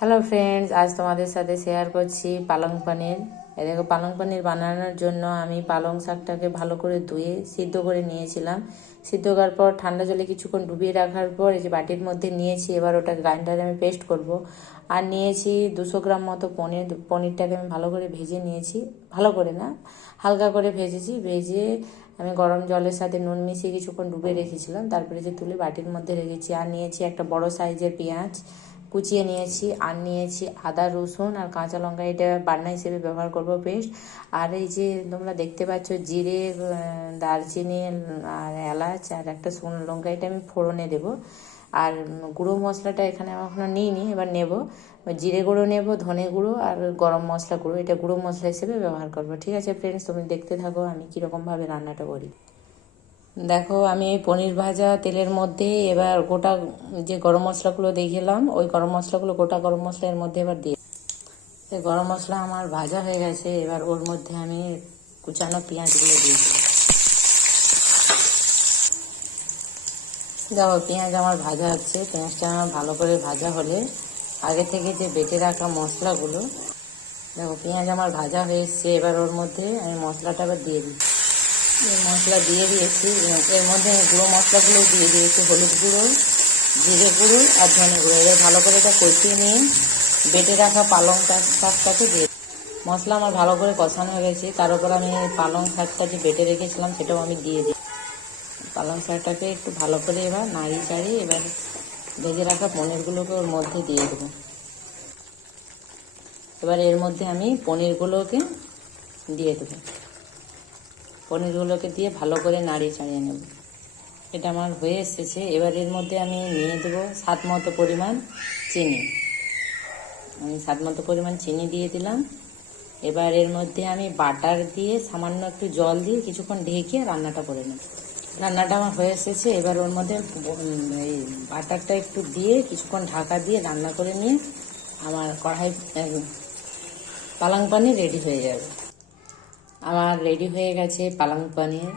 Hello friends, আজ তোমাদের সাথে শেয়ার করছি পালং পনির। এ দেখো, পালং পনির বানানোর জন্য আমি পালং শাকটাকে ভালো করে ধুয়ে সিদ্ধ করে নিয়েছিলাম। সিদ্ধ করার পর ঠান্ডা জলে কিছুক্ষণ ডুবিয়ে রাখার পর এই যে বাটির মধ্যে নিয়েছি। এবার ওটা গ্রাইন্ডারে আমি পেস্ট করব। আর নিয়েছি 200 গ্রাম মতো পনির। পনিরটাকে আমি ভালো করে ভেজে নিয়েছি, ভালো করে না, হালকা করে ভেজেছি। ভেজে আমি গরম জলের সাথে নুন মিশিয়ে কিছুক্ষণ ডুবিয়ে রেখেছিলাম। তারপরে যে তুলে বাটির মধ্যে রেখেছি। আর নিয়েছি একটা বড় সাইজের পেঁয়াজ কুচিয়ে নিয়েছি। আর নিয়েছি আদা, রসুন আর কাঁচা লঙ্কা, এটা বাটনা হিসেবে ব্যবহার করব পেস্ট। আর এই যে তোমরা দেখতে পাচ্ছ জিরে, দারচিনি আর এলাচ আর একটা শুকনো লঙ্কা, এটা আমি ফোড়নে দেব। আর গুঁড়ো মশলাটা এখানে এখনো নিইনি, এবার নেব। জিরে গুঁড়ো নেব, ধনে গুঁড়ো আর গরম মশলা গুঁড়ো, এটা গুঁড়ো মশলা হিসেবে ব্যবহার করবো। ঠিক আছে ফ্রেন্ডস, তুমি দেখতে থাকো আমি কীরকমভাবে রান্নাটা করি। দেখো, আমি এই পনির ভাজা তেলের মধ্যে এবার গোটা যে গরম মশলাগুলো দেখলাম, ওই গরম মশলাগুলো, গোটা গরম মশলা এর মধ্যে এবার দিয়ে, এই গরম মশলা আমার ভাজা হয়ে গেছে। এবার ওর মধ্যে আমি কুচানো পেঁয়াজগুলো দিয়েছি। দেখো, পেঁয়াজ আমার ভাজা হচ্ছে। পেঁয়াজটা আমার ভালো করে ভাজা হলে আগে থেকে যে বেটে রাখা মশলাগুলো, দেখো পেঁয়াজ আমার ভাজা হয়ে এসছে। এবার ওর মধ্যে আমি মশলাটা আবার দিয়ে দিই। মশলা দিয়ে দিয়েছি, এর মধ্যে গুঁড়ো মশলাগুলো দিয়ে দিয়েছি, হলুদ গুঁড়ো, জিরে গুঁড়ো আর ধনে গুঁড়ো। এবার ভালো করে এটা কষিয়ে নিয়ে বেটে রাখা পালং শাকটাকে দিয়ে, মশলা আমার ভালো করে কষানো হয়ে গেছে। তার উপর আমি পালং শাকটা যে বেটে রেখেছিলাম সেটাও আমি দিয়ে দিই। পালং শাকটাকে একটু ভালো করে এবার নাড়িয়ে চাড়িয়ে এবার ভেজে রাখা পনিরগুলোকে ওর মধ্যে দিয়ে দেবো। এবার এর মধ্যে আমি পনিরগুলোকে দিয়ে দেবো। পনিরগুলোকে দিয়ে ভালো করে নাড়িয়ে চাড়িয়ে নেব। এটা আমার হয়ে এসেছে। এবার এর মধ্যে আমি নিয়ে দেবো স্বাদ মতো পরিমাণ চিনি। আমি স্বাদ মতো পরিমাণ চিনি দিয়ে দিলাম। এবার এর মধ্যে আমি বাটার দিয়ে সামান্য একটু জল দিয়ে কিছুক্ষণ ঢেকে রান্নাটা করে নেব। রান্নাটা আমার হয়ে এসেছে। এবার ওর মধ্যে এই বাটারটা একটু দিয়ে কিছুক্ষণ ঢাকা দিয়ে রান্না করে নিয়ে আমার কড়াই পালং পনির রেডি হয়ে যাবে। আমার রেডি হয়ে গেছে পালং পনির।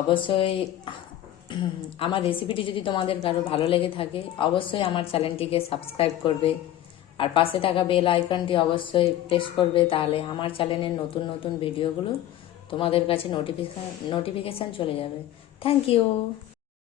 অবশ্যই আমার রেসিপিটি যদি তোমাদের কারো ভালো লেগে থাকে অবশ্যই আমার চ্যানেলটিকে সাবস্ক্রাইব করবে। আর পাশে থাকা বেল আইকনটি অবশ্যই প্রেস করবে, তাহলে আমার চ্যানেলের নতুন নতুন ভিডিওগুলো তোমাদের কাছে নোটিফিকেশান চলে যাবে। Thank you.